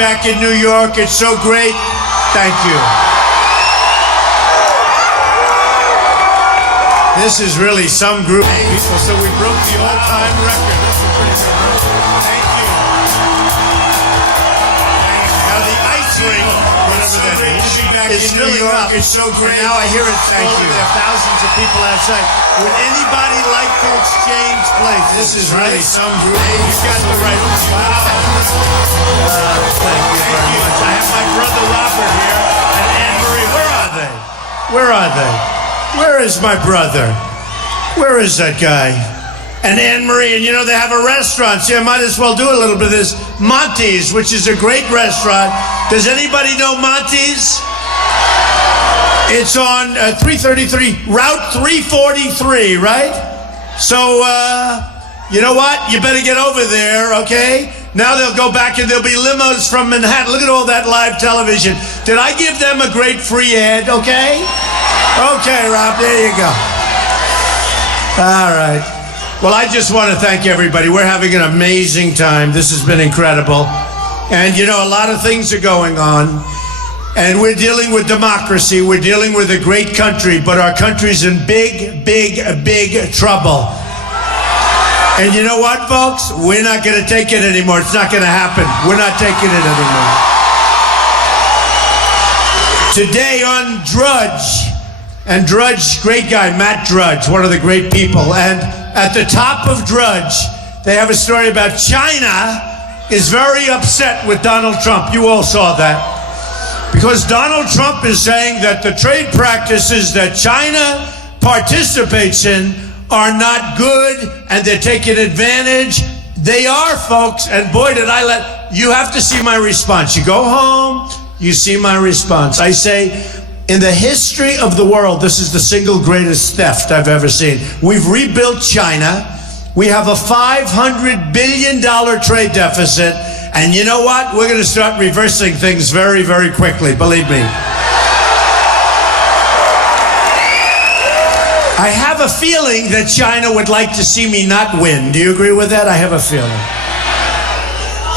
back in New York. It's so great. Thank you. This is really some group of people, so we broke the all-time record. This is pretty good. Thank you. Now the ice rink, whatever that is It's really York. tough. It's so great. And now I hear it's Thank full. you. There are thousands of people outside. Would anybody like to exchange places? This is right? really some group. You've got the right. Wow. Thank you very much. I have my brother Robert here and Anne Marie. Where are they? Where are they? Where is my brother? Where is that guy? And Anne Marie, and you know, they have a restaurant, so I might as well do a little bit of this. Monty's, which is a great restaurant. Does anybody know Monty's? It's on 333, Route 343, right? So, you know what? You better get over there, okay? Now they'll go back and there'll be limos from Manhattan. Look at all that live television. Did I give them a great free ad, okay? Okay, Rob, there you go. All right. Well, I just want to thank everybody. We're having an amazing time. This has been incredible. And, you know, a lot of things are going on. And we're dealing with democracy. We're dealing with a great country. But our country's in big, big, big trouble. And you know what, folks? We're not going to take it anymore. It's not going to happen. We're not taking it anymore. Today on Drudge, and Drudge, great guy, Matt Drudge, one of the great people. And at the top of Drudge, they have a story about China is very upset with Donald Trump. You all saw that. Because Donald Trump is saying that the trade practices that China participates in are not good and they're taking advantage. They are, folks. And boy, did I you have to see my response. You go home, you see my response. I say, in the history of the world, this is the single greatest theft I've ever seen. We've rebuilt China. We have a $500 billion trade deficit. And you know what? We're going to start reversing things very, very quickly. Believe me. I have a feeling that China would like to see me not win. Do you agree with that? I have a feeling.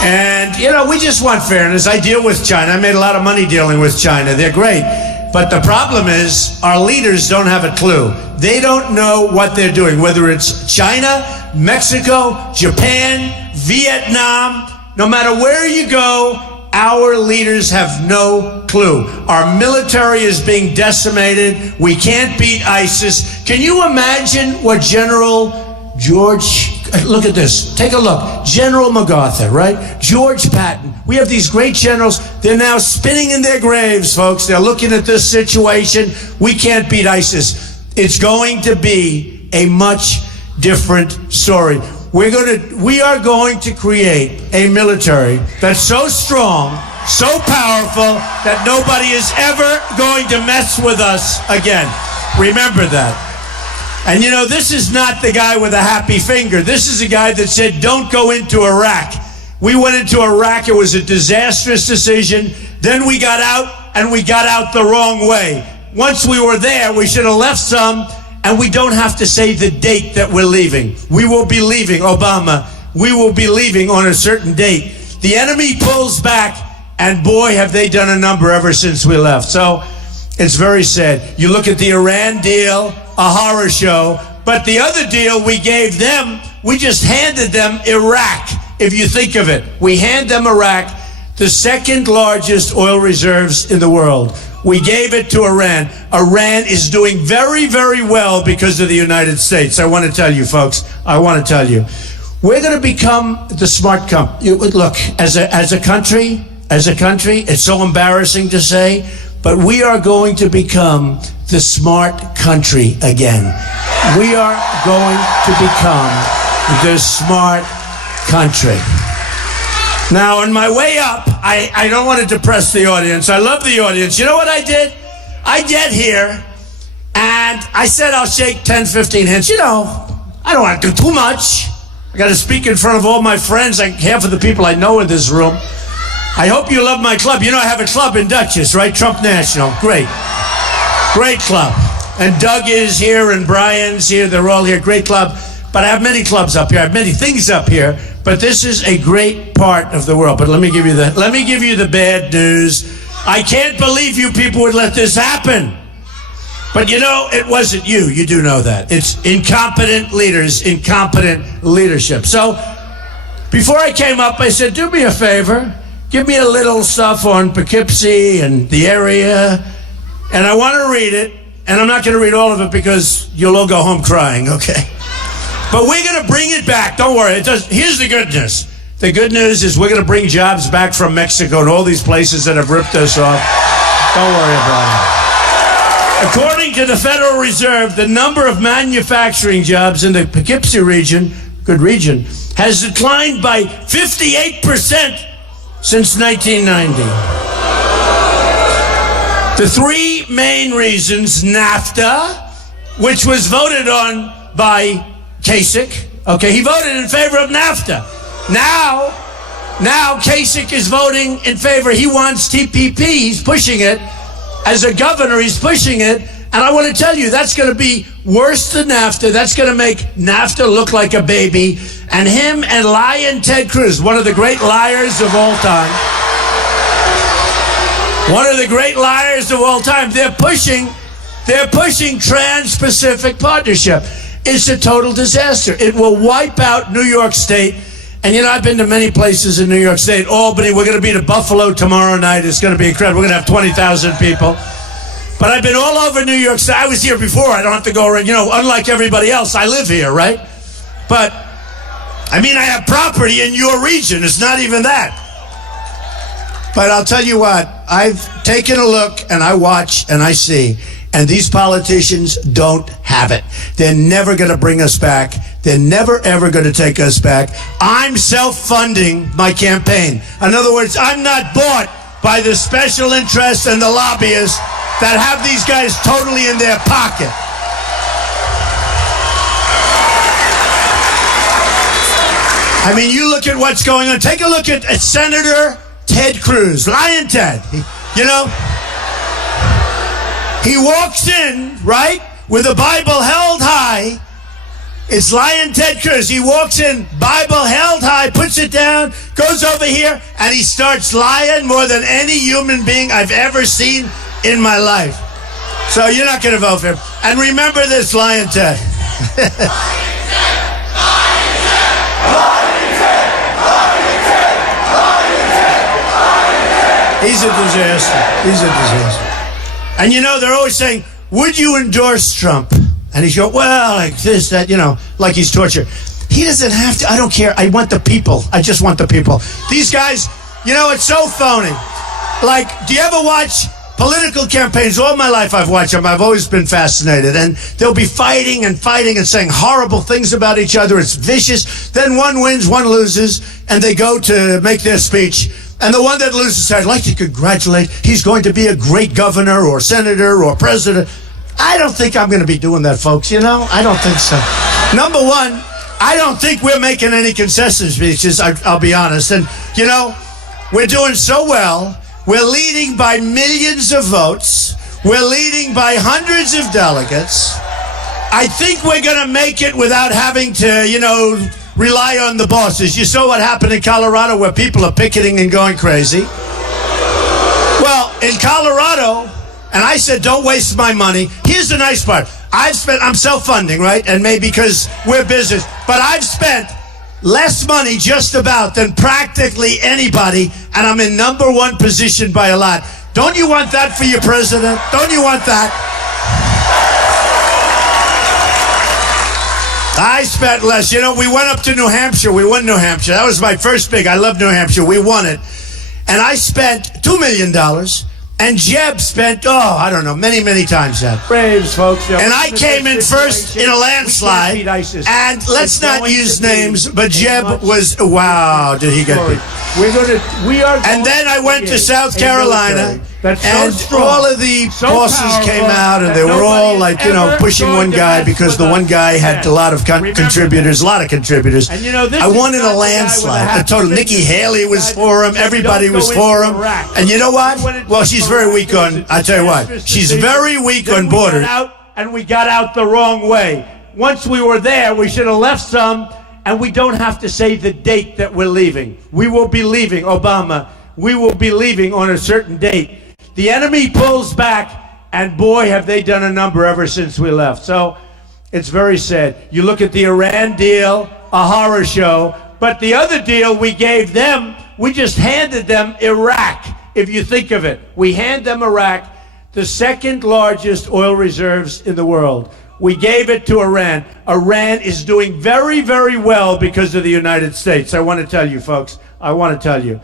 And, you know, we just want fairness. I deal with China. I made a lot of money dealing with China. They're great. But the problem is our leaders don't have a clue. They don't know what they're doing, whether it's China, Mexico, Japan, Vietnam. No matter where you go, our leaders have no clue. Our military is being decimated. We can't beat ISIS. Can you imagine what General George, look at this, take a look. General MacArthur, right? George Patton. We have these great generals. They're now spinning in their graves, folks. They're looking at this situation. We can't beat ISIS. It's going to be a much different story. We are going to create a military that's so strong, so powerful, that nobody is ever going to mess with us again. Remember that. And you know, this is not the guy with a happy finger. This is a guy that said, don't go into Iraq. We went into Iraq. It was a disastrous decision. Then we got out, and we got out the wrong way. Once we were there, we should have left some. And we don't have to say the date that we're leaving. We will be leaving, Obama. We will be leaving on a certain date. The enemy pulls back, and boy, have they done a number ever since we left. So it's very sad. You look at the Iran deal, a horror show. But the other deal we gave them, we just handed them Iraq, if you think of it. We hand them Iraq, the second largest oil reserves in the world. We gave it to Iran. Iran is doing very, very well because of the United States. I want to tell you, folks, I want to tell you. We're going to become the smart country. Look, as a country, it's so embarrassing to say, but we are going to become the smart country again. We are going to become the smart country. Now, on my way up, I don't want to depress the audience. I love the audience. You know what I did? I get here, and I said I'll shake 10, 15 hands. You know, I don't want to do too much. I got to speak in front of all my friends, like half of the people I know in this room. I hope you love my club. You know, I have a club in Dutchess, right? Trump National. Great. Great club. And Doug is here, and Brian's here. They're all here. Great club. But I have many clubs up here. I have many things up here. But this is a great part of the world. But let me give you the bad news. I can't believe you people would let this happen. But you know, it wasn't you. You do know that. It's incompetent leaders, incompetent leadership. So before I came up, I said, do me a favor. Give me a little stuff on Poughkeepsie and the area. And I want to read it. And I'm not going to read all of it because you'll all go home crying, okay? But we're going to bring it back. Don't worry. Here's the good news. The good news is we're going to bring jobs back from Mexico and all these places that have ripped us off. Don't worry about it. According to the Federal Reserve, the number of manufacturing jobs in the Poughkeepsie region, good region, has declined by 58% since 1990. The three main reasons: NAFTA, which was voted on by Kasich. Okay, he voted in favor of NAFTA. Now Kasich is voting in favor. He wants TPP. He's pushing it. As a governor, he's pushing it. And I want to tell you, that's going to be worse than NAFTA. That's going to make NAFTA look like a baby. And him and lying Ted Cruz, one of the great liars of all time. One of the great liars of all time. They're pushing Trans-Pacific Partnership. It's a total disaster. It will wipe out New York State. And you know, I've been to many places in New York State. Albany, we're going to be to Buffalo tomorrow night. It's going to be incredible. We're going to have 20,000 people. But I've been all over New York State. I was here before. I don't have to go around. You know, unlike everybody else, I live here, right? But, I mean, I have property in your region. It's not even that. But I'll tell you what. I've taken a look, and I watch, and I see. And these politicians don't have it. They're never going to bring us back. They're never, ever going to take us back. I'm self-funding my campaign. In other words, I'm not bought by the special interests and the lobbyists that have these guys totally in their pocket. I mean, you look at what's going on. Take a look at Senator Ted Cruz, Lion Ted. You know? He walks in, right, with a Bible held high. It's Lion Ted Cruz. He walks in, Bible held high, puts it down, goes over here, and he starts lying more than any human being I've ever seen in my life. So you're not going to vote for him. And remember this, Lion Ted. He's a disaster. He's a disaster. And you know, they're always saying, would you endorse Trump? And he's going, well, like this, that, you know, like he's tortured. He doesn't have to. I don't care. I want the people. I just want the people. These guys, you know, it's so phony. Like, do you ever watch political campaigns? All my life I've watched them. I've always been fascinated. And they'll be fighting and saying horrible things about each other. It's vicious. Then one wins, one loses, and they go to make their speech. And the one that loses, I'd like to congratulate. He's going to be a great governor or senator or president. I don't think I'm going to be doing that, folks. You know, I don't think so. Number one, I don't think we're making any concession speeches. I'll be honest. And, you know, we're doing so well. We're leading by millions of votes. We're leading by hundreds of delegates. I think we're going to make it without having to, you know, rely on the bosses. You saw what happened in Colorado where people are picketing and going crazy. Well, in Colorado, and I said, don't waste my money. Here's the nice part. I'm self-funding, right? And maybe because we're business. But I've spent less money just about than practically anybody. And I'm in number one position by a lot. Don't you want that for your president? Don't you want that? I spent less. You know, we went up to New Hampshire. We won New Hampshire. That was my first big. I love New Hampshire. We won it. And I spent $2 million. And Jeb spent, I don't know, many, many times that. Braves, folks. And I came in first in a landslide. And let's not use names, but Jeb was, wow, did he get beat. And then I went to South Carolina. And all of the bosses came out, and they were all like, you know, pushing one guy because the one guy had a lot of contributors, I won in a landslide. A total. Nikki Haley was for him. Everybody was for him. And you know what? Well, she's very weak on, I tell you what, she's very weak on borders. And we got out the wrong way. Once we were there, we should have left some and we don't have to say the date that we're leaving. We will be leaving, Obama, we will be leaving on a certain date. The enemy pulls back, and boy, have they done a number ever since we left. So it's very sad. You look at the Iran deal, a horror show, but the other deal we gave them, we just handed them Iraq, if you think of it. We hand them Iraq, the second largest oil reserves in the world. We gave it to Iran. Iran is doing very, very well because of the United States. I want to tell you, folks, I want to tell you.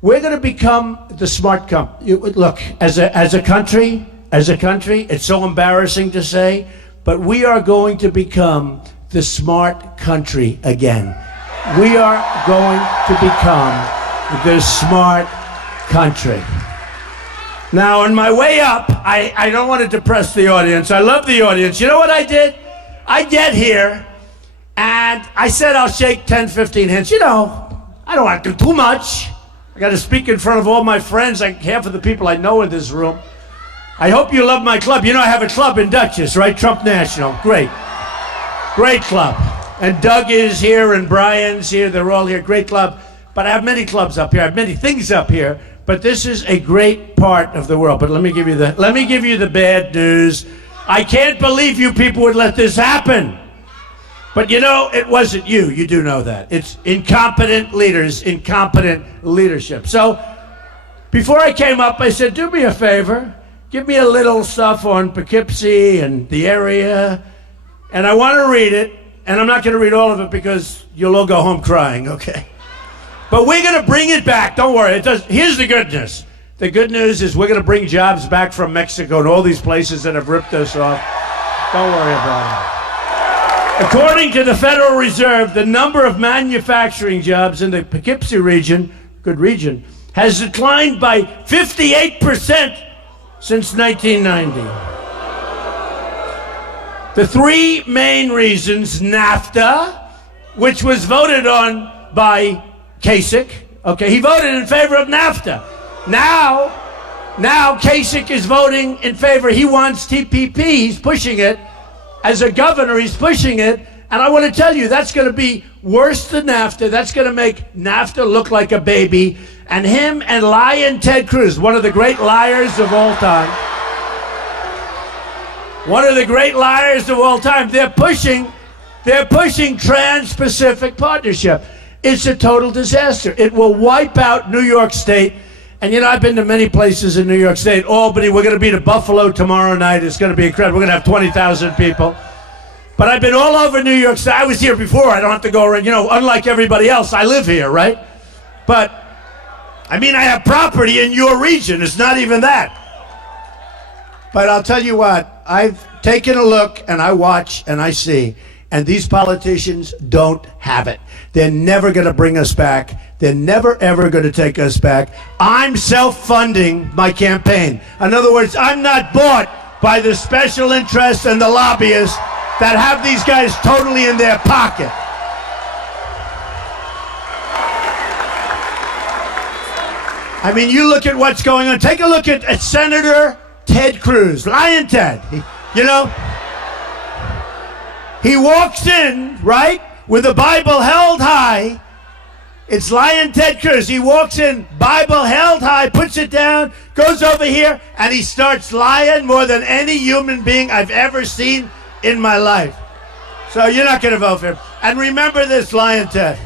We're going to become the smart company. Look, as a country, it's so embarrassing to say, but we are going to become the smart country again. We are going to become the smart country. Now, on my way up, I don't want to depress the audience. I love the audience. You know what I did? I get here, and I said I'll shake 10, 15 hands. You know, I don't want to do too much. I got to speak in front of all my friends, like half of the people I know in this room. I hope you love my club. You know I have a club in Dutchess, right? Trump National. Great. Great club. And Doug is here and Brian's here. They're all here. Great club. But I have many clubs up here. I have many things up here. But this is a great part of the world. But let me give you the bad news. I can't believe you people would let this happen. But you know, it wasn't you. You do know that. It's incompetent leaders, incompetent leadership. So before I came up, I said, do me a favor. Give me a little stuff on Poughkeepsie and the area. And I want to read it. And I'm not going to read all of it because you'll all go home crying, okay? But we're going to bring it back. Don't worry. Here's the good news. The good news is we're going to bring jobs back from Mexico and all these places that have ripped us off. Don't worry about it. According to the Federal Reserve, the number of manufacturing jobs in the Poughkeepsie region, good region, has declined by 58% since 1990. The three main reasons: NAFTA, which was voted on by Kasich. Okay, he voted in favor of NAFTA. Now Kasich is voting in favor. He wants TPP. He's pushing it. As a governor, he's pushing it. And I want to tell you, that's going to be worse than NAFTA. That's going to make NAFTA look like a baby. And him and Lion Ted Cruz, one of the great liars of all time. One of the great liars of all time. They're pushing Trans-Pacific Partnership. It's a total disaster. It will wipe out New York State. And you know, I've been to many places in New York State. Albany, we're going to be to Buffalo tomorrow night. It's going to be incredible. We're going to have 20,000 people. But I've been all over New York State. I was here before. I don't have to go around. You know, unlike everybody else, I live here, right? But, I mean, I have property in your region. It's not even that. But I'll tell you what. I've taken a look, and I watch, and I see. And these politicians don't have it. They're never going to bring us back. They're never, ever going to take us back. I'm self-funding my campaign. In other words, I'm not bought by the special interests and the lobbyists that have these guys totally in their pocket. I mean, you look at what's going on. Take a look at Senator Ted Cruz, Lion Ted. You know, he walks in, right, with the Bible held high. It's Lion Ted Cruz. He walks in, Bible held high, puts it down, goes over here, and he starts lying more than any human being I've ever seen in my life. So you're not going to vote for him. And remember this, Lion Ted.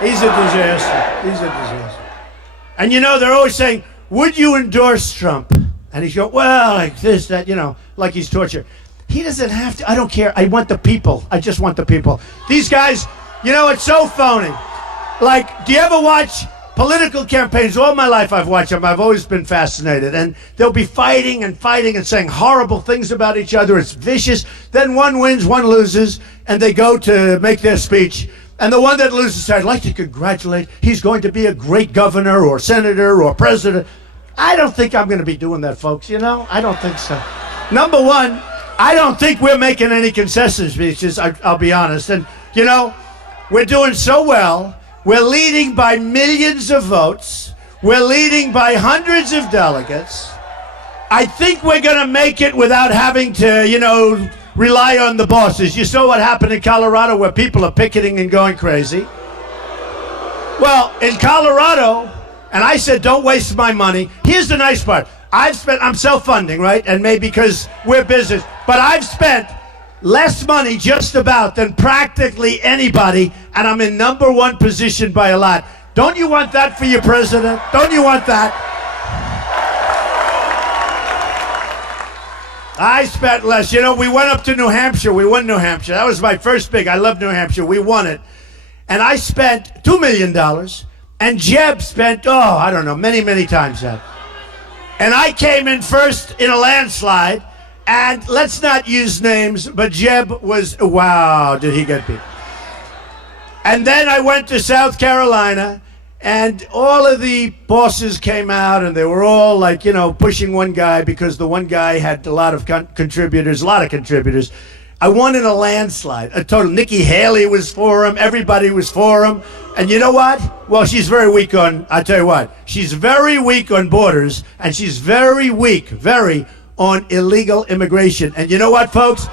He's a disaster. He's a disaster. And you know, they're always saying, would you endorse Trump? And he's going, well, like this, that, you know, like he's tortured. He doesn't have to. I don't care. I want the people. I just want the people. These guys, you know, it's so phony. Like, do you ever watch political campaigns? All my life I've watched them. I've always been fascinated. And they'll be fighting and saying horrible things about each other. It's vicious. Then one wins, one loses, and they go to make their speech. And the one that loses said, I'd like to congratulate. He's going to be a great governor or senator or president. I don't think I'm going to be doing that, folks. You know, I don't think so. Number one, I don't think we're making any concession speeches. I'll be honest. And, you know, we're doing so well. We're leading by millions of votes. We're leading by hundreds of delegates. I think we're going to make it without having to, rely on the bosses. You saw what happened in Colorado where people are picketing and going crazy. Well, in Colorado, and I said, don't waste my money. Here's the nice part. I'm self-funding, right? And maybe because we're business. But I've spent less money just about than practically anybody, and I'm in #1 position by a lot. Don't you want that for your president? Don't you want that? I spent less. We went up to New Hampshire. We won New Hampshire. That was my first big. I love New Hampshire. We won it. And I spent $2 million. And Jeb spent, I don't know, many, many times that. And I came in first in a landslide. And let's not use names, but Jeb was, wow, did he get beat. And then I went to South Carolina. And all of the bosses came out, and they were all like, pushing one guy because the one guy had a lot of contributors. I won in a landslide, a total. Nikki Haley was for him. Everybody was for him. And you know what? Well, she's very weak I'll tell you what, she's very weak on borders, and she's very weak, on illegal immigration. And you know what, folks?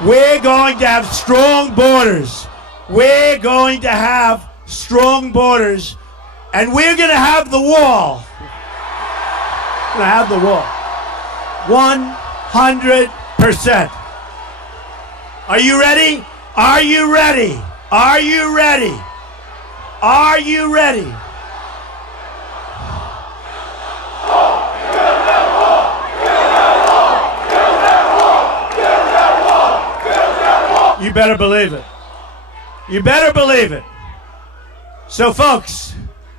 We're going to have strong borders. We're going to have strong borders. And we're going to have the wall. We're going to have the wall. 100%. Are you ready? Are you ready? Are you ready? Are you ready? You better believe it. You better believe it. So, folks,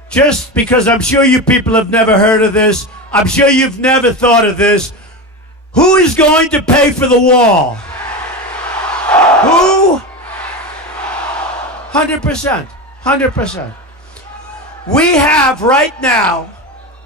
just because I'm sure you people have never heard of this, I'm sure you've never thought of this, who is going to pay for the wall? Who? 100%. 100%. We have right now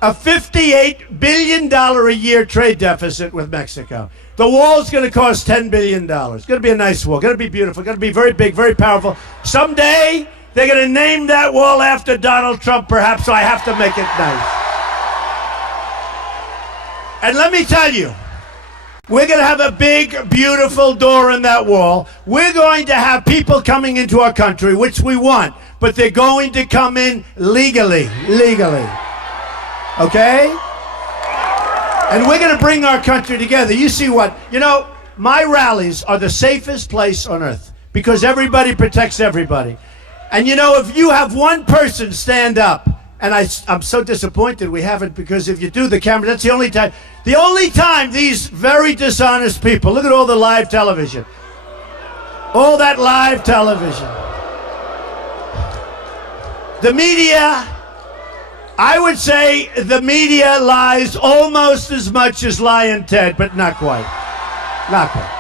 a $58 billion a year trade deficit with Mexico. The wall's going to cost $10 billion. It's going to be a nice wall. Going to be beautiful. Going to be very big, very powerful. Someday, they're going to name that wall after Donald Trump, perhaps, so I have to make it nice. And let me tell you, we're going to have a big, beautiful door in that wall. We're going to have people coming into our country, which we want, but they're going to come in legally. Okay? And we're going to bring our country together. You see what? My rallies are the safest place on earth because everybody protects everybody. And if you have one person stand up, and I'm so disappointed we haven't, because if you do the camera, that's the only time these very dishonest people, look at all the live television. All that live television. The media, I would say the media lies almost as much as Lyin' Ted, but not quite. Not quite.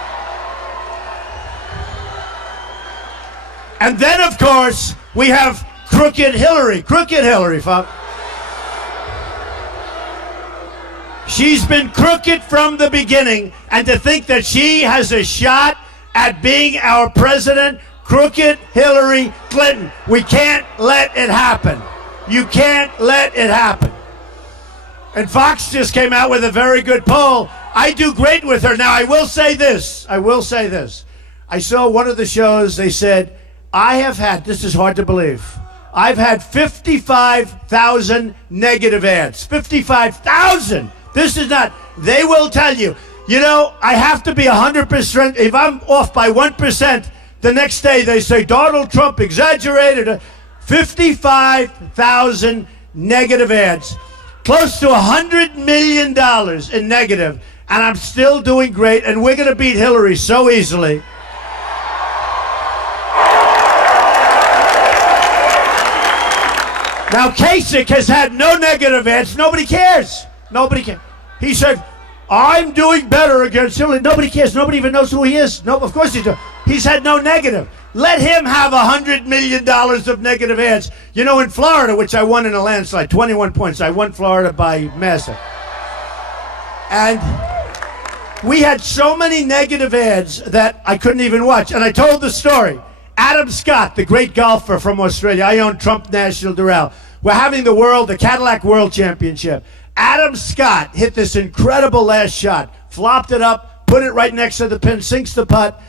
And then, of course, we have Crooked Hillary. Crooked Hillary, folks. She's been crooked from the beginning, and to think that she has a shot at being our president, crooked Hillary Clinton. We can't let it happen. You can't let it happen. And Fox just came out with a very good poll. I do great with her. Now, I will say this. I saw one of the shows, they said, this is hard to believe, I've had 55,000 negative ads. 55,000! This is not, they will tell you. I have to be 100%, if I'm off by 1%, the next day they say, Donald Trump exaggerated. 55,000 negative ads. Close to $100 million in negative. And I'm still doing great, and we're going to beat Hillary so easily. Now, Kasich has had no negative ads. Nobody cares. Nobody cares. He said, I'm doing better against Hillary. Nobody cares. Nobody even knows who he is. No, of course he's doing. He's had no negative. Let him have $100 million of negative ads. In Florida, which I won in a landslide, 21 points. I won Florida by massive. And we had so many negative ads that I couldn't even watch. And I told the story. Adam Scott, the great golfer from Australia. I own Trump National Doral. We're having the Cadillac World Championship. Adam Scott hit this incredible last shot, flopped it up, put it right next to the pin, sinks the putt.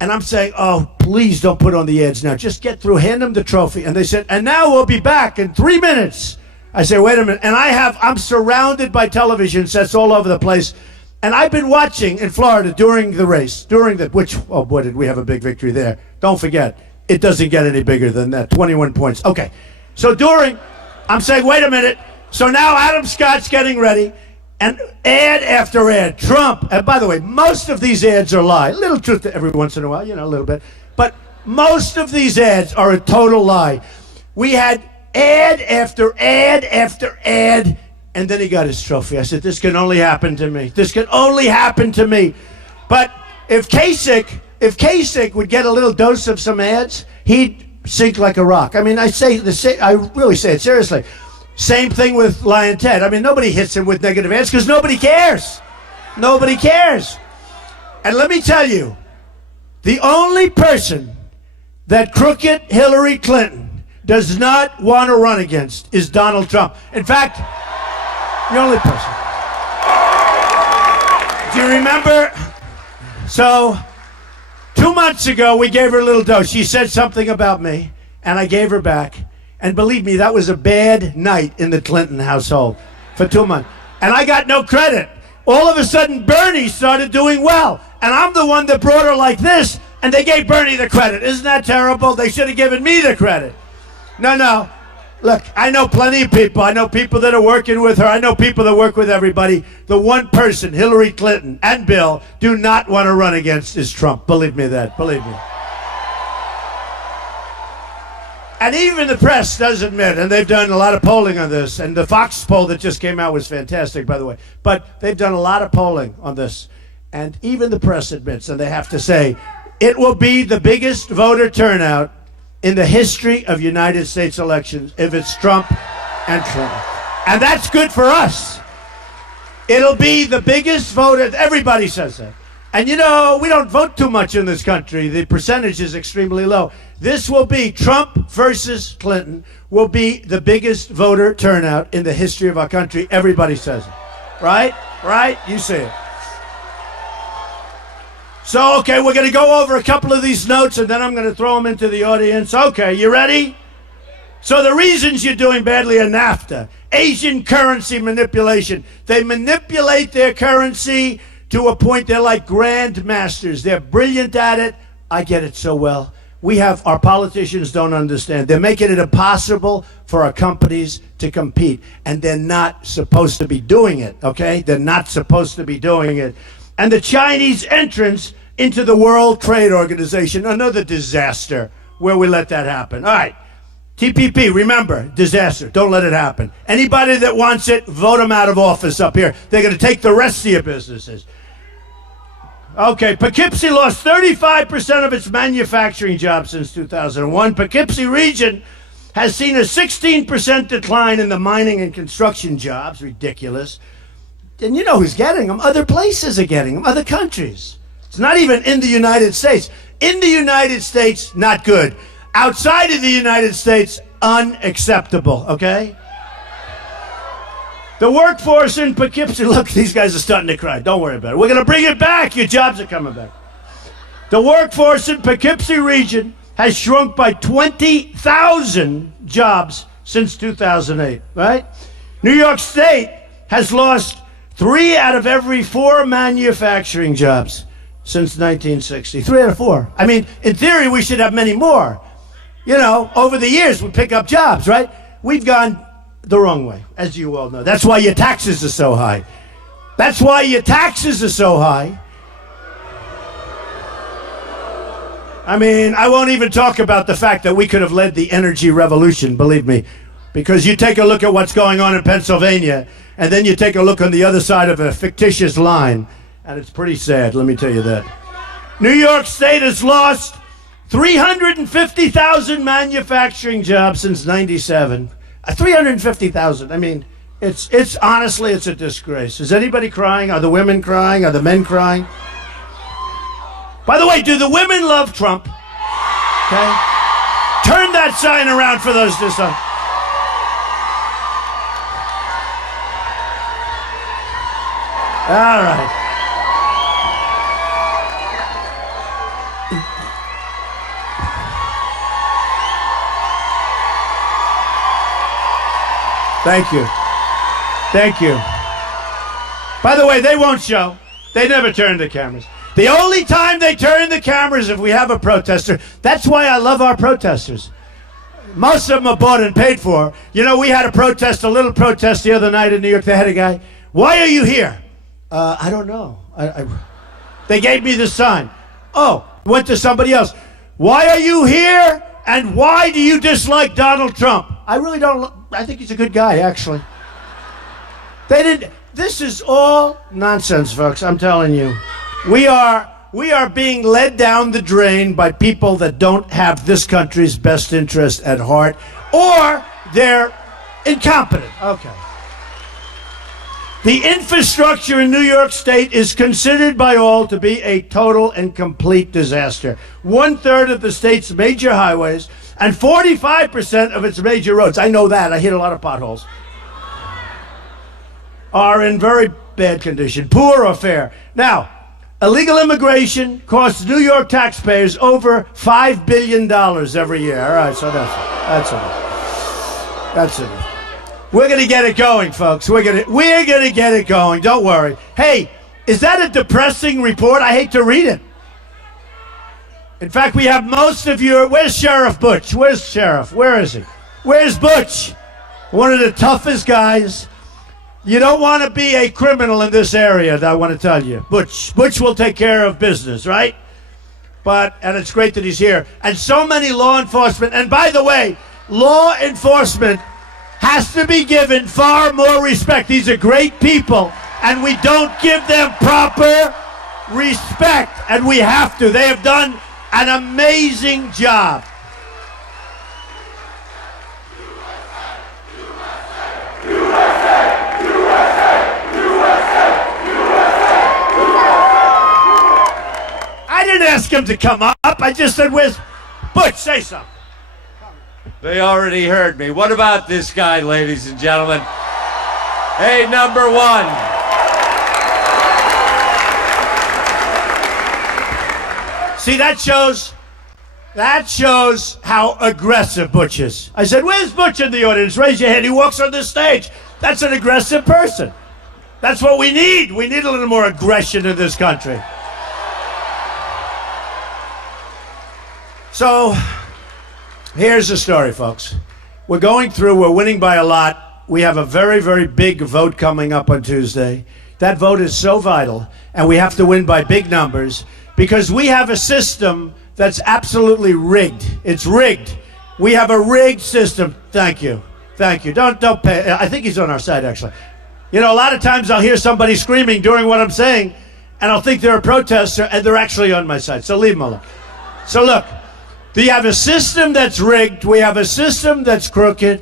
And I'm saying, oh, please don't put on the ads now. Just get through, hand them the trophy. And they said, and now we'll be back in 3 minutes. I say, wait a minute. And I'm surrounded by television sets all over the place. And I've been watching in Florida during the race, oh boy, did we have a big victory there. Don't forget, it doesn't get any bigger than that, 21 points. Okay, so I'm saying, wait a minute. So now Adam Scott's getting ready, and ad after ad, Trump, and by the way, most of these ads are lie. A little truth every once in a while, a little bit. But most of these ads are a total lie. We had ad after ad after ad, and then he got his trophy. I said, this can only happen to me. This can only happen to me. But if Kasich would get a little dose of some ads, he'd sink like a rock. I mean, I really say it seriously. Same thing with Lion Ted. I mean, nobody hits him with negative ads because nobody cares. Nobody cares. And let me tell you, the only person that crooked Hillary Clinton does not want to run against is Donald Trump. In fact, the only person. Do you remember? So, 2 months ago, we gave her a little dose. She said something about me, and I gave her back. And believe me, that was a bad night in the Clinton household for 2 months. And I got no credit. All of a sudden, Bernie started doing well. And I'm the one that brought her like this, and they gave Bernie the credit. Isn't that terrible? They should have given me the credit. No. Look, I know plenty of people. I know people that are working with her. I know people that work with everybody. The one person, Hillary Clinton and Bill, do not want to run against is Trump. Believe me that. Believe me. And even the press does admit, and they've done a lot of polling on this, and the Fox poll that just came out was fantastic, by the way, but they've done a lot of polling on this, and even the press admits, and they have to say, it will be the biggest voter turnout in the history of United States elections if it's Trump and Clinton. And that's good for us. It'll be the biggest voter. Everybody says that. And we don't vote too much in this country. The percentage is extremely low. This will be Trump versus Clinton will be the biggest voter turnout in the history of our country. Everybody says it. Right? Right? You say it. So, okay, we're going to go over a couple of these notes, and then I'm going to throw them into the audience. Okay, you ready? So the reasons you're doing badly are NAFTA, Asian currency manipulation. They manipulate their currency to a point they're like grandmasters. They're brilliant at it. I get it so well. Our politicians don't understand. They're making it impossible for our companies to compete, and they're not supposed to be doing it, okay? They're not supposed to be doing it. And the Chinese entrance into the World Trade Organization, another disaster where we let that happen. All right, TPP, remember, disaster. Don't let it happen. Anybody that wants it, vote them out of office up here. They're going to take the rest of your businesses. Okay, Poughkeepsie lost 35% of its manufacturing jobs since 2001. Poughkeepsie region has seen a 16% decline in the mining and construction jobs. Ridiculous. And you know who's getting them? Other places are getting them, other countries. It's not even in the United States. In the United States, not good. Outside of the United States, unacceptable, okay? The workforce in Poughkeepsie, look, these guys are starting to cry. Don't worry about it. We're going to bring it back. Your jobs are coming back. The workforce in Poughkeepsie region has shrunk by 20,000 jobs since 2008, right? New York State has lost 3 out of every 4 manufacturing jobs since 1960. 3 out of 4. I mean, in theory, we should have many more. Over the years, we pick up jobs, right? We've gone the wrong way, as you all know. That's why your taxes are so high. That's why your taxes are so high. I mean, I won't even talk about the fact that we could have led the energy revolution, believe me. Because you take a look at what's going on in Pennsylvania, and then you take a look on the other side of a fictitious line, and it's pretty sad, let me tell you that. New York State has lost 350,000 manufacturing jobs since 97. 350,000. I mean, it's honestly, it's a disgrace. Is anybody crying? Are the women crying? Are the men crying? By the way, do the women love Trump? Okay. Turn that sign around for those All right. Thank you. Thank you. By the way, they won't show. They never turn the cameras. The only time they turn the cameras if we have a protester. That's why I love our protesters. Most of them are bought and paid for. You know, we had a little protest the other night in New York. They had a guy, "Why are you here?" I don't know. They gave me the sign. Oh, went to somebody else. "Why are you here? And why do you dislike Donald Trump?" I really don't. I think he's a good guy, actually. They didn't. This is all nonsense, folks. I'm telling you. We are being led down the drain by people that don't have this country's best interest at heart, or they're incompetent. Okay. The infrastructure in New York State is considered by all to be a total and complete disaster. 1/3 of the state's major highways and 45% of its major roads, I know that, I hit a lot of potholes, are in very bad condition, poor or fair. Now, illegal immigration costs New York taxpayers over $5 billion every year. All right, so that's enough. That's enough. We're going to get it going, folks. We're going to get it going. Don't worry. Hey, is that a depressing report? I hate to read it. In fact, we have most of your... Where's Sheriff Butch? Where's Sheriff? Where is he? Where's Butch? One of the toughest guys. You don't want to be a criminal in this area, I want to tell you. Butch will take care of business, right? And it's great that he's here. And so many law enforcement. And by the way, law enforcement has to be given far more respect. These are great people, and we don't give them proper respect, and we have to. They have done an amazing job. I didn't ask him to come up. I just said, "Where's Butch? Say something." They already heard me. What about this guy, ladies and gentlemen? Hey, number one. See, that shows how aggressive Butch is. I said, "Where's Butch in the audience? Raise your hand." He walks on this stage. That's an aggressive person. That's what we need. We need a little more aggression in this country. So, here's the story, folks. We're winning by a lot. We have a very, very big vote coming up on Tuesday. That vote is so vital, and we have to win by big numbers because we have a system that's absolutely rigged. It's rigged. We have a rigged system. Thank you. Thank you. Don't pay. I think he's on our side, actually. You know, a lot of times I'll hear somebody screaming during what I'm saying, and I'll think they're a protester, and they're actually on my side. So leave them alone. So look. We have a system that's rigged. We have a system that's crooked.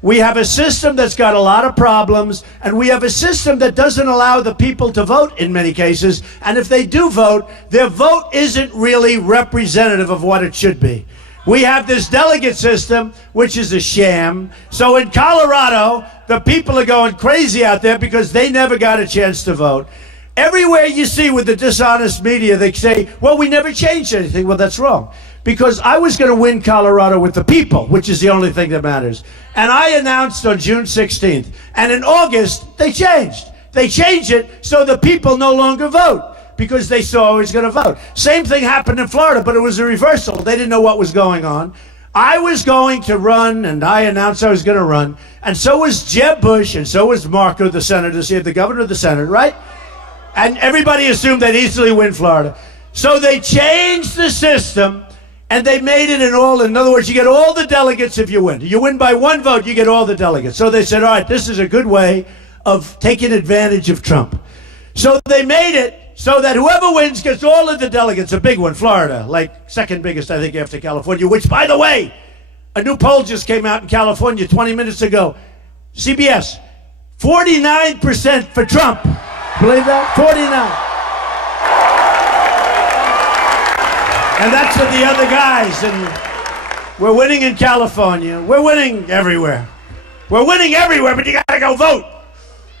We have a system that's got a lot of problems. And we have a system that doesn't allow the people to vote in many cases. And if they do vote, their vote isn't really representative of what it should be. We have this delegate system, which is a sham. So in Colorado, the people are going crazy out there because they never got a chance to vote. Everywhere you see with the dishonest media, they say, "Well, we never changed anything." Well, that's wrong. Because I was going to win Colorado with the people, which is the only thing that matters. And I announced on June 16th. And in August, they changed. They changed it so the people no longer vote because they saw I was going to vote. Same thing happened in Florida, but it was a reversal. They didn't know what was going on. I was going to run, and I announced I was going to run. And so was Jeb Bush, and so was Marco, the senator, the governor of the Senate, right? And everybody assumed they'd easily win Florida. So they changed the system. And they made it in other words, you get all the delegates if you win. You win by one vote, you get all the delegates. So they said, all right, this is a good way of taking advantage of Trump. So they made it so that whoever wins gets all of the delegates. A big one, Florida, like second biggest, I think, after California, which, by the way, a new poll just came out in California 20 minutes ago. CBS, 49% for Trump. Believe that? 49. And that's what the other guys, and we're winning in California. We're winning everywhere. We're winning everywhere, but you gotta go vote.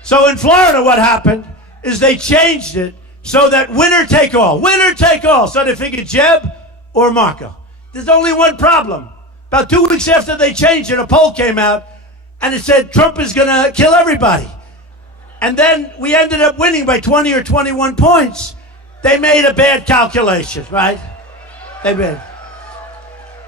So in Florida, what happened is they changed it so that winner take all. Winner take all. So they figured Jeb or Marco. There's only one problem. About 2 weeks after they changed it, a poll came out, and it said Trump is going to kill everybody. And then we ended up winning by 20 or 21 points. They made a bad calculation, right? They made.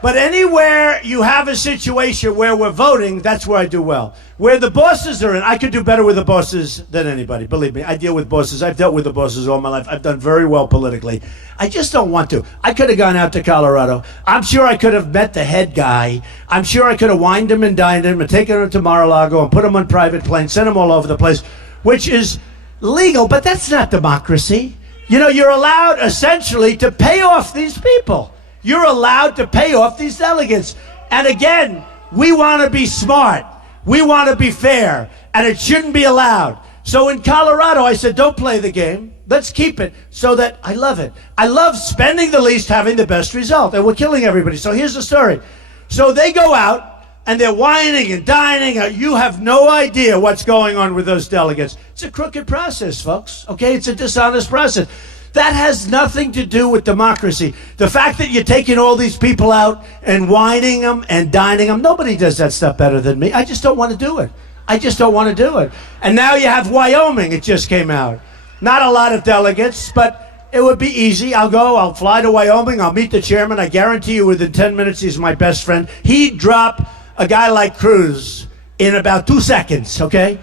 But anywhere you have a situation where we're voting, that's where I do well. Where the bosses are in, I could do better with the bosses than anybody. Believe me, I deal with bosses. I've dealt with the bosses all my life. I've done very well politically. I just don't want to. I could have gone out to Colorado. I'm sure I could have met the head guy. I'm sure I could have wined him and dined him and taken him to Mar-a-Lago and put him on private planes, sent him all over the place, which is legal, but that's not democracy. You know, you're allowed essentially to pay off these people. You're allowed to pay off these delegates. And again, we want to be smart. We want to be fair. And it shouldn't be allowed. So in Colorado, I said, don't play the game. Let's keep it so that I love it. I love spending the least, having the best result. And we're killing everybody. So here's the story. So they go out and they're whining and dining. You have no idea what's going on with those delegates. It's a crooked process, folks. Okay? It's a dishonest process. That has nothing to do with democracy. The fact that you're taking all these people out and whining them and dining them, nobody does that stuff better than me. I just don't want to do it. I just don't want to do it. And now you have Wyoming. It just came out. Not a lot of delegates, but it would be easy. I'll go. I'll fly to Wyoming. I'll meet the chairman. I guarantee you within 10 minutes he's my best friend. He'd drop a guy like Cruz in about 2 seconds, okay?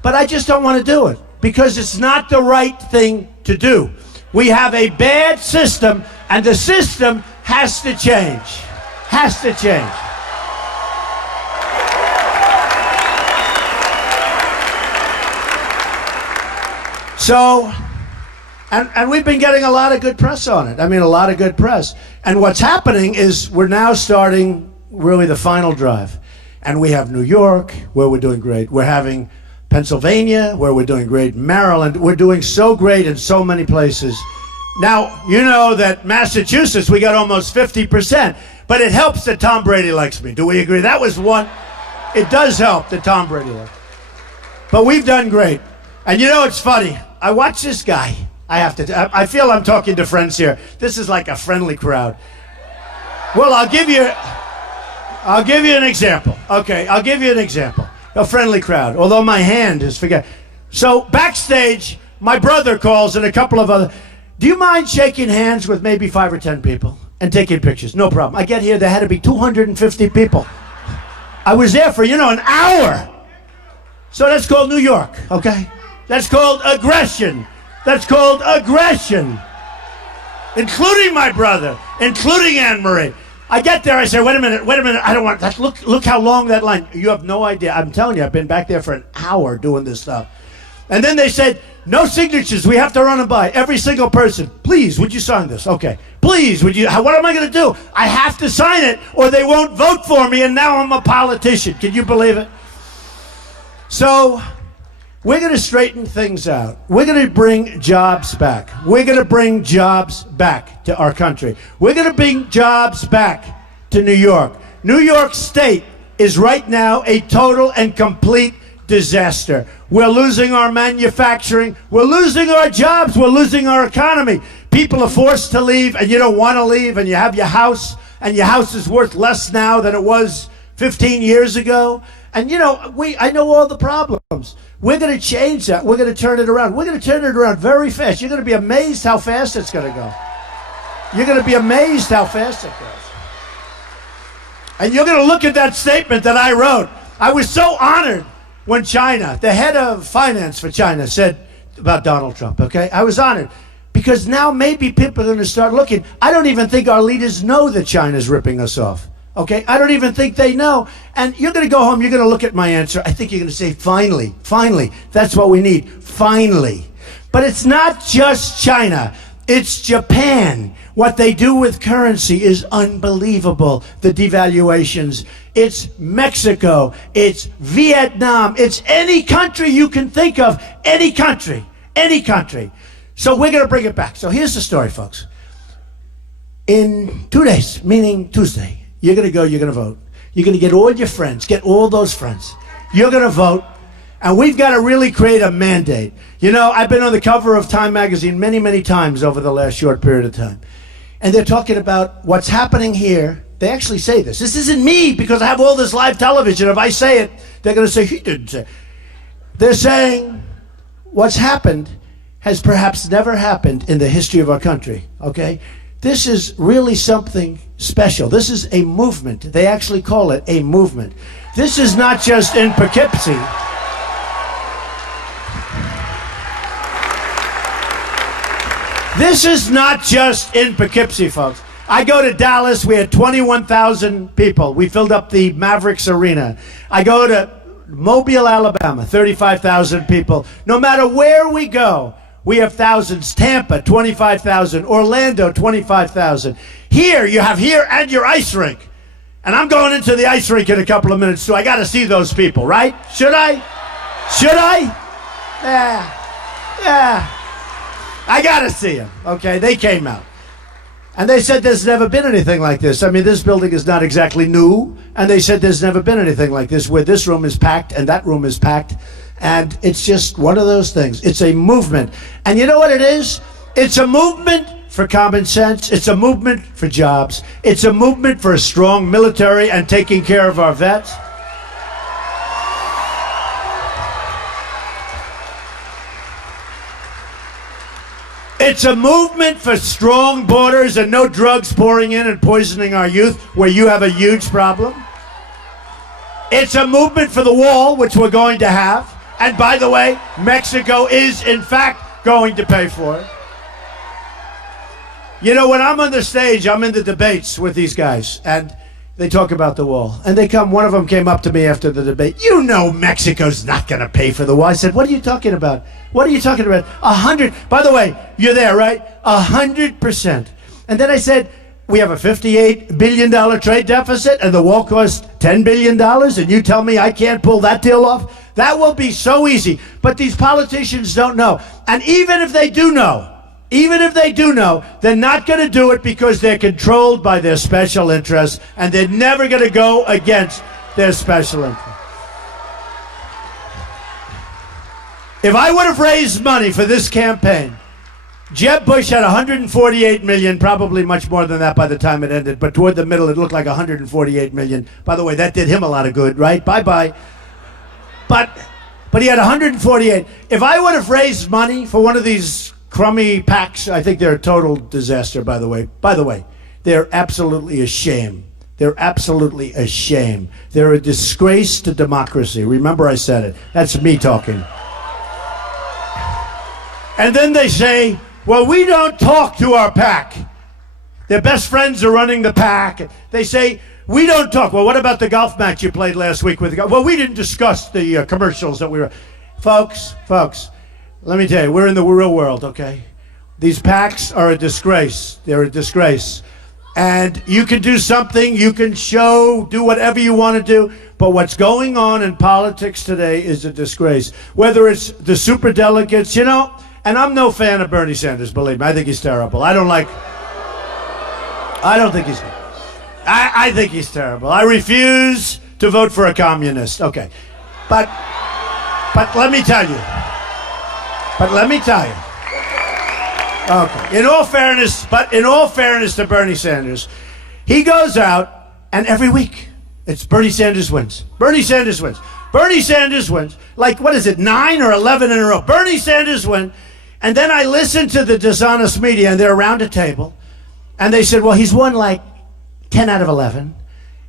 But I just don't want to do it because it's not the right thing to do. We have a bad system, and the system has to change. Has to change. So, and we've been getting a lot of good press on it. I mean, a lot of good press. And what's happening is we're now starting really the final drive. And we have New York, where we're doing great. We're having Pennsylvania, where we're doing great. Maryland, we're doing so great in so many places. Now, you know that Massachusetts, we got almost 50%. But it helps that Tom Brady likes me. Do we agree? That was one. It does help that Tom Brady likes me. But we've done great. And you know, it's funny. I watch this guy. I feel I'm talking to friends here. This is like a friendly crowd. Well, I'll give you an example. Okay, I'll give you an example. A friendly crowd, although my hand is forget. So backstage, my brother calls and a couple of other. Do you mind shaking hands with maybe 5 or 10 people and taking pictures? No problem. I get here, there had to be 250 people. I was there for, an hour. So that's called New York, okay? That's called aggression. That's called aggression. Including my brother, including Anne Marie. I get there, I say, wait a minute, I don't want that. Look how long that line. You have no idea. I'm telling you, I've been back there for an hour doing this stuff. And then they said, no signatures. We have to run them by every single person. Please, would you sign this? Okay. Please, would you? What am I going to do? I have to sign it or they won't vote for me and now I'm a politician. Can you believe it? So we're going to straighten things out. We're going to bring jobs back. We're going to bring jobs back to our country. We're going to bring jobs back to New York. New York State is right now a total and complete disaster. We're losing our manufacturing. We're losing our jobs. We're losing our economy. People are forced to leave, and you don't want to leave, and you have your house, and your house is worth less now than it was 15 years ago. And, I know all the problems. We're going to change that. We're going to turn it around. We're going to turn it around very fast. You're going to be amazed how fast it's going to go. You're going to be amazed how fast it goes. And you're going to look at that statement that I wrote. I was so honored when China, the head of finance for China, said about Donald Trump, okay? I was honored because now maybe people are going to start looking. I don't even think our leaders know that China's ripping us off. Okay, I don't even think they know. And you're going to go home, you're going to look at my answer. I think you're going to say, finally, that's what we need, finally. But it's not just China, it's Japan. What they do with currency is unbelievable, the devaluations. It's Mexico, it's Vietnam, it's any country you can think of, any country. So we're going to bring it back. So here's the story, folks. In 2 days, meaning Tuesday, you're going to go, you're going to vote. You're going to get all your friends, get all those friends. You're going to vote, And we've got to really create a mandate. You know, I've been on the cover of Time magazine many, many times over the last short period of time. And they're talking about what's happening here. They actually say this. This isn't me because I have all this live television. If I say it, they're going to say, he didn't say it. They're saying what's happened has perhaps never happened in the history of our country, okay? This is really something special. This is a movement. They actually call it a movement. This is not just in Poughkeepsie. This is not just in Poughkeepsie, folks. I go to Dallas, we had 21,000 people. We filled up the Mavericks Arena. I go to Mobile, Alabama, 35,000 people. No matter where we go, we have thousands. Tampa, 25,000. Orlando, 25,000. Here, you have here and your ice rink. And I'm going into the ice rink in a couple of minutes, so I got to see those people, right? Should I? Should I? Yeah. I got to see them. Okay, they came out. And they said there's never been anything like this. I mean, this building is not exactly new. And they said there's never been anything like this where this room is packed and that room is packed. And it's just one of those things. It's a movement. And you know what it is? It's a movement for common sense. It's a movement for jobs. It's a movement for a strong military and taking care of our vets. It's a movement for strong borders and no drugs pouring in and poisoning our youth, where you have a huge problem. It's a movement for the wall, which we're going to have. And by the way, Mexico is, in fact, going to pay for it. You know, when I'm on the stage, I'm in the debates with these guys, and they talk about the wall. And one of them came up to me after the debate. You know Mexico's not going to pay for the wall. I said, what are you talking about? What are you talking about? 100. By the way, you're there, right? 100%. And then I said, we have a $58 billion trade deficit, and the wall costs $10 billion, and you tell me I can't pull that deal off? That will be so easy. But these politicians don't know. And even if they do know, they're not going to do it because they're controlled by their special interests, and they're never going to go against their special interests. If I would have raised money for this campaign, Jeb Bush had 148 million, probably much more than that by the time it ended, but toward the middle it looked like 148 million. By the way, that did him a lot of good, right? Bye-bye. But he had 148. If I would have raised money for one of these crummy PACs, I think they're a total disaster, by the way. By the way, they're absolutely a shame. They're absolutely a shame. They're a disgrace to democracy. Remember I said it. That's me talking. And then they say, well, we don't talk to our PAC. Their best friends are running the PAC. They say, we don't talk. Well, what about the golf match you played last week with the golf? Well, we didn't discuss the commercials that we were... Folks, let me tell you, we're in the real world, okay? These PACs are a disgrace. They're a disgrace. And you can do something, you can do whatever you want to do, but what's going on in politics today is a disgrace. Whether it's the superdelegates, you know, and I'm no fan of Bernie Sanders, believe me. I think he's terrible. I think he's terrible. I refuse to vote for a communist. Okay. But let me tell you. Okay. In all fairness to Bernie Sanders, he goes out and every week it's Bernie Sanders wins. Bernie Sanders wins. Bernie Sanders wins. Like, what is it, 9 or 11 in a row? Bernie Sanders wins. And then I listen to the dishonest media, and they're around a table, and they said, well, he's won like 10 out of 11.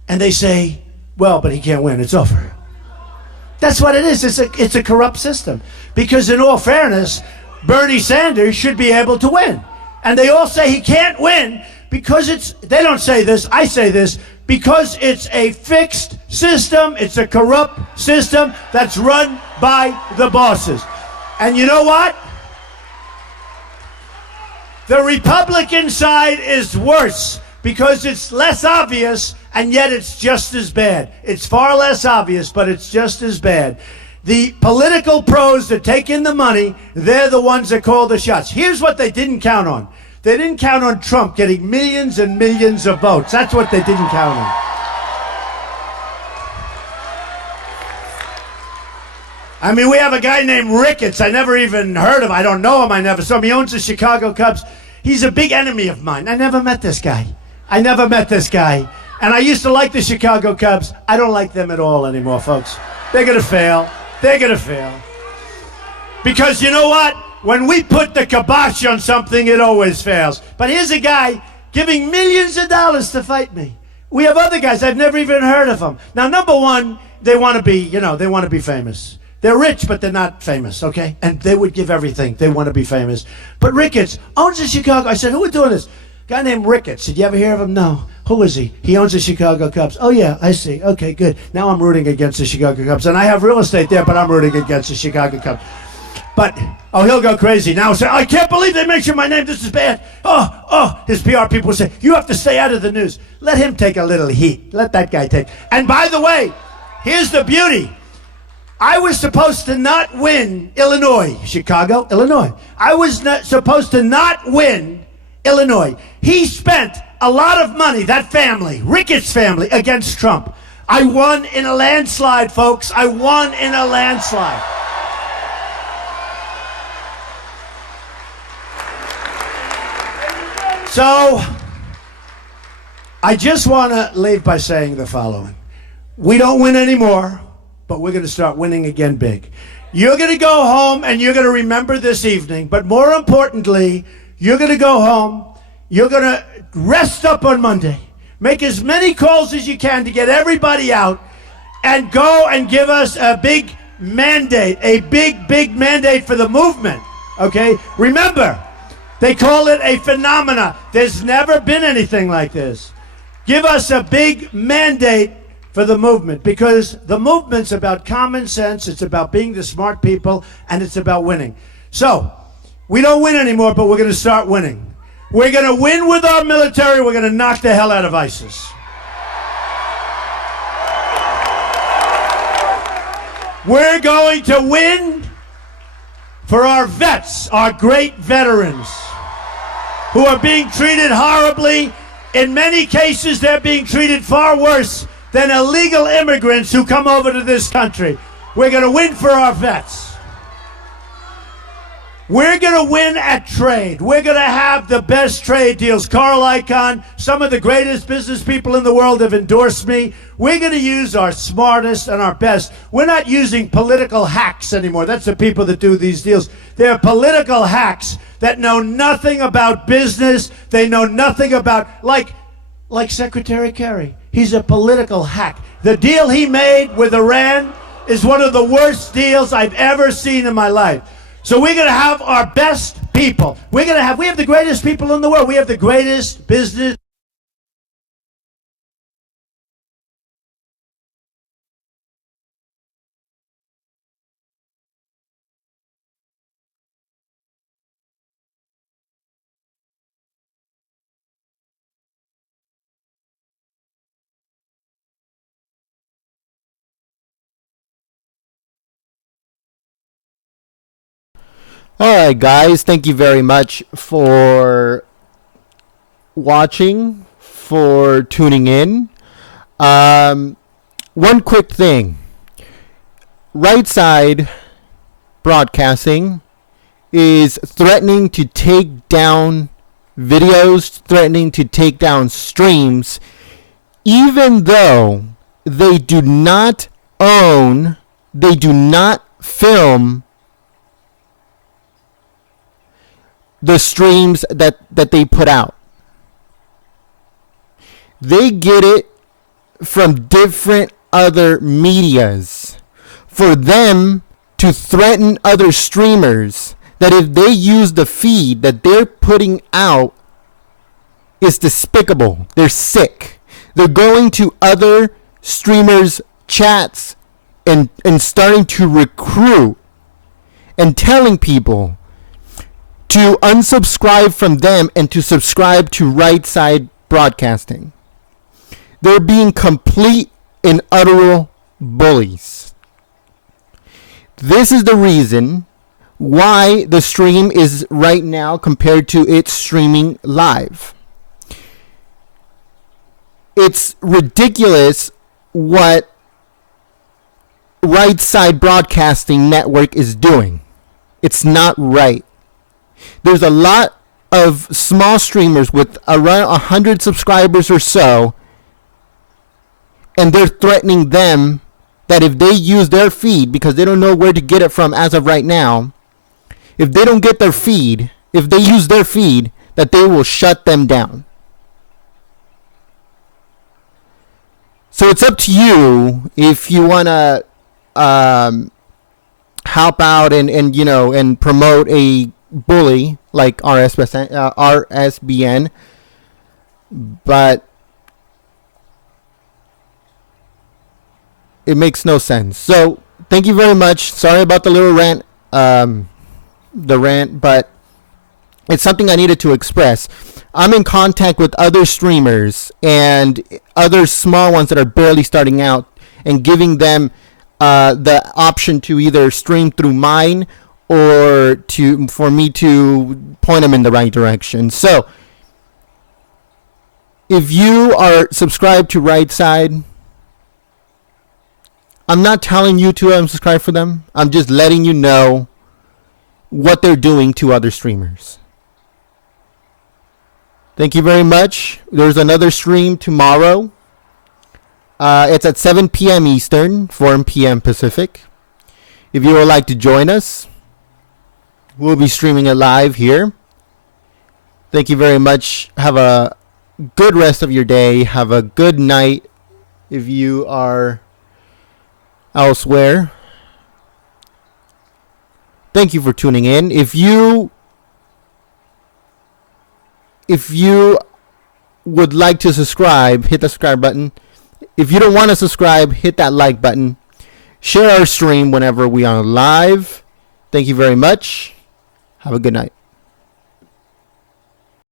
And they say, well, but he can't win. It's over. That's what it is. It's a corrupt system. Because in all fairness, Bernie Sanders should be able to win. And they all say he can't win because they don't say this, I say this, because it's a fixed system, it's a corrupt system that's run by the bosses. And you know what? The Republican side is worse because it's less obvious, and yet it's just as bad. It's far less obvious, but it's just as bad. The political pros that take in the money, they're the ones that call the shots. Here's what they didn't count on. They didn't count on Trump getting millions and millions of votes. That's what they didn't count on. I mean, we have a guy named Ricketts. I never even heard of him. I don't know him. I never saw him. He owns the Chicago Cubs. He's a big enemy of mine. I never met this guy. And I used to like the Chicago Cubs. I don't like them at all anymore, folks. They're going to fail. Because you know what? When we put the kibosh on something, it always fails. But here's a guy giving millions of dollars to fight me. We have other guys. I've never even heard of them. Now, number one, they want to be famous. They're rich, but they're not famous, okay? And they would give everything. They want to be famous. But Ricketts owns the Chicago. I said, who are doing this? Guy named Ricketts. Did you ever hear of him? No. Who is he? He owns the Chicago Cubs. Oh, yeah, I see. Okay, good. Now I'm rooting against the Chicago Cubs. And I have real estate there, but I'm rooting against the Chicago Cubs. But, he'll go crazy now and say, I can't believe they mentioned my name. This is bad. His PR people will say, you have to stay out of the news. Let him take a little heat. Let that guy take. And by the way, here's the beauty. I was supposed to not win Chicago, Illinois. I was supposed to not win Illinois. He spent a lot of money, that family, Ricketts family, against Trump. I won in a landslide, folks. I won in a landslide. So, I just want to leave by saying the following. We don't win anymore, but we're going to start winning again big. You're going to go home and you're going to remember this evening, but more importantly, you're going to go home, you're going to rest up on Monday, make as many calls as you can to get everybody out, and go and give us a big mandate, a big mandate for the movement, okay? Remember, they call it a phenomena. There's never been anything like this. Give us a big mandate for the movement, because the movement's about common sense, it's about being the smart people, and it's about winning. So, we don't win anymore, but we're going to start winning. We're going to win with our military. We're going to knock the hell out of ISIS. We're going to win for our vets, our great veterans, who are being treated horribly. In many cases, they're being treated far worse than illegal immigrants who come over to this country. We're going to win for our vets. We're going to win at trade. We're going to have the best trade deals. Carl Icahn, some of the greatest business people in the world have endorsed me. We're going to use our smartest and our best. We're not using political hacks anymore. That's the people that do these deals. They're political hacks that know nothing about business. They know nothing about, like Secretary Kerry. He's a political hack. The deal he made with Iran is one of the worst deals I've ever seen in my life. So we're going to have our best people. We have the greatest people in the world. We have the greatest business. All right, guys, thank you very much for watching, for tuning in. One quick thing. Right Side Broadcasting is threatening to take down videos, threatening to take down streams, even though they do not own, they do not film the streams that they put out. They get it from different other medias. For them to threaten other streamers that if they use the feed that they're putting out is despicable. They're sick. They're going to other streamers' chats and starting to recruit and telling people to unsubscribe from them and to subscribe to Right Side Broadcasting. They're being complete and utter bullies. This is the reason why the stream is right now compared to its streaming live. It's ridiculous what Right Side Broadcasting Network is doing. It's not right. There's a lot of small streamers with around 100 subscribers or so, and they're threatening them that if they use their feed, because they don't know where to get it from as of right now, if they don't get their feed, if they use their feed, that they will shut them down. So it's up to you if you want to help out and promote a bully like RSBN, but it makes no sense. So thank you very much. Sorry about the little rant, but it's something I needed to express. I'm in contact with other streamers and other small ones that are barely starting out, and giving them the option to either stream through mine or for me to point them in the right direction. So if you are subscribed to Right Side, I'm not telling you to unsubscribe for them. I'm just letting you know what they're doing to other streamers. Thank you very much. There's another stream tomorrow. It's at 7 p.m. Eastern, 4 p.m. Pacific. If you would like to join us, we'll be streaming it live here. Thank you very much. Have a good rest of your day. Have a good night if you are elsewhere. Thank you for tuning in. If you would like to subscribe, hit the subscribe button. If you don't want to subscribe, hit that like button. Share our stream whenever we are live. Thank you very much. Have a good night.